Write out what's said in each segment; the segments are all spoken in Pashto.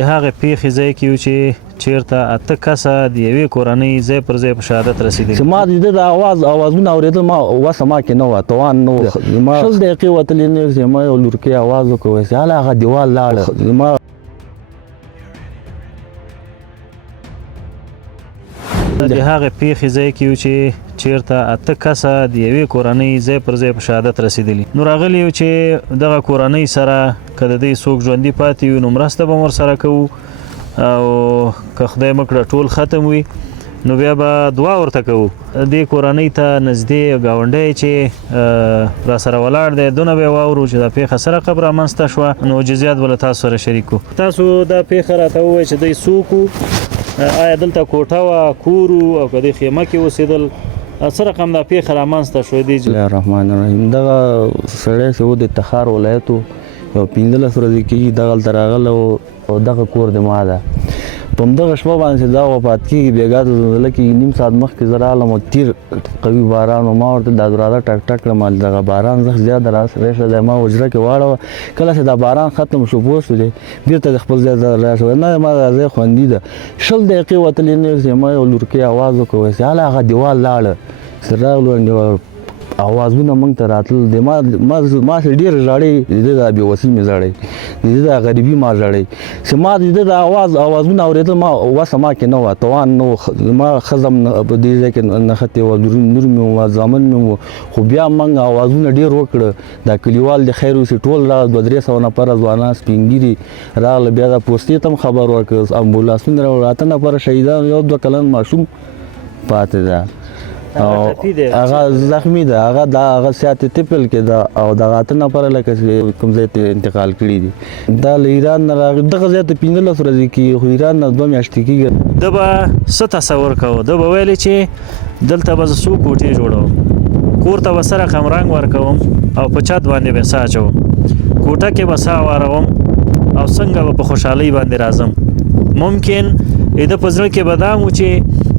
هغه پیښې ځای کې و چې چیرته اته کسه د یوې کورنۍ ځای پر ځای په شهادت رسېدلي. چې ما د ده د اوازونه اورېدل ما وسه ما کې نه وه توان نه و. ما 100 دقیقې وتلې نه چې ما یو لورکۍ اواز وکړ چې هله هغه دیوال لاړه. ما د هغه پیښې ځای کې و چې چیرته اته کسه د یوې کورنۍ ځای پر ځای په شهادت رسېدلي. نو راغلي یو چې دغه کورنۍ سره که د دوی څوک ژوندي پاتې وي نو مرسته به ورسره کوو او که خدای مه کړه ټول ختم وي نو بیا به دعا ورته کوو. دې کورنۍ ته نږدې ګاونډی چې راسره ولاړ دی دونه به یې واورو چې دا پیښه څه رقم رامنځته شوه نو جزیات به له تاسو سره شریک کړو. تاسو دا پیښه راته ووایئ چې دوی څوک وو، آیا دلته کوټه وه، کور و او که دوی خیمه کې اوسېدل، څه رقم دا پیښه رامنځته شوه؟ بسم الله الرحمن الرحیم. دغه سړی چې و د تخار ولایت و، یو 15 ورځې کېږي دغلته راغلی او دغه کور د ما ده. په همدغه شپه باندې چې دا وفات کېږي بېګا د زلزله کېږي نیم ساعت مخکې زه راغلم او تیر قوي باران و. ما ورته دا دروازه ټک ټک کړم دغه باران زښت زیاته راشه دی. ما حجره کې واړوه کله چې دا باران ختم شو پوه شولې بېرته د خپل ځای راشه نه ما دا ځای خوندي ده. 100 دقیقې وتلې نه چې ما یو لورکۍ اواز وکړ چې هله هغه دیوال لاړه. چې راغلو اوازونه موږ ته راتلل. ما چې ډېر ژړی د ده دا بېوسي مې ژړی، د ده دا غریبي ما ژړی چې ما د ده دا اوازونه اورېدل ما وسه ما کې نه وه توان نه و. ما ښځه په دې ځای کې نښتې وه، لور مې وه، زامن مې وه، خو بیا موږ اوازونه ډېر وکړه. دا کلیوال د خیر اوسي ټول راغله 200-300 نفره ځوانان سپین ږیري راغله. بیا دا پوستې ته هم خبر ورکړ، امبولانسونه راوړل، 8 نفره شهیدان، یو 2 کلن ماشوم پاتې ده او هغه زخمی ده. هغه سیات تپل کې ده او دغه 8 نفره لکه کوم ځای ته انتقال کړي دي. دا له ایران نه راغلي دغه ځای ته 15 ورځې کېږي خو ایران نه 2 میاشتې کېږي. ده به څه تصور کوو؟ ده به ویلې چې دلته به زه څو کوټې جوړوم، کور ته به څه رقم رنګ ورکوم او په چت باندې به څه اچوم، کوټه کې به څه هواروم او څنګه به په خوشحالۍ باندې راځم. ممکن ده په زړه کې به دا و چې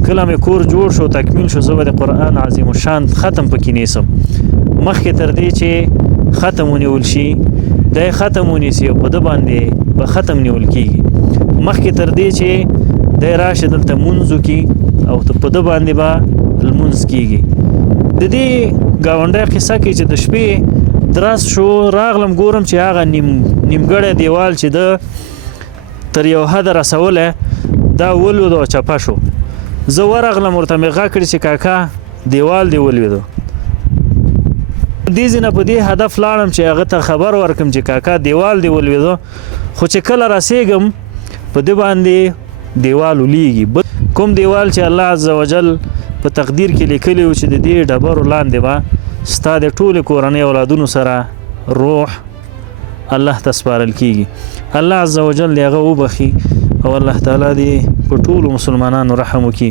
کله مې کور جوړ شو تکمیل شو زه به د قرآن عظیم الشان ختم پکې نیسم. مخکې تر دې چې ختم ونیول شي دا یې ختم ونیسي او په ده باندې به ختم نیول کېږي. مخکې تر دې چې دی راشي دلته مونځ وکړي او په ده باندې به لمونځ کېږي. د دې ګاونډی قصه کې چې د شپې درس شو راغلم ګورم چې هغه نیمګړی دیوال چې ده تر یو حده رسولی دا ولوېد او چپه شو. زه ورغلم ورته مې غږ کړي چې کاکا دیوال دې ولوېدو. دې ځینه په دې هدف لاړم چې هغه ته خبر ورکړم چې کاکا دیوال دې ولوېدو، خو چې کله رسېږم په دې باندې دیوال ولیږي. کوم دیوال چې الله عز وجل په تقدیر کې لیکلی و چې د دې ډبرو لاندې به ستا د ټولې کورنۍ اولادونو سره روح الله ته سپارل کېږي. الله عز وجل دې هغه وبخي او الله تعالی دې په ټولو مسلمانانو رحم وکړي.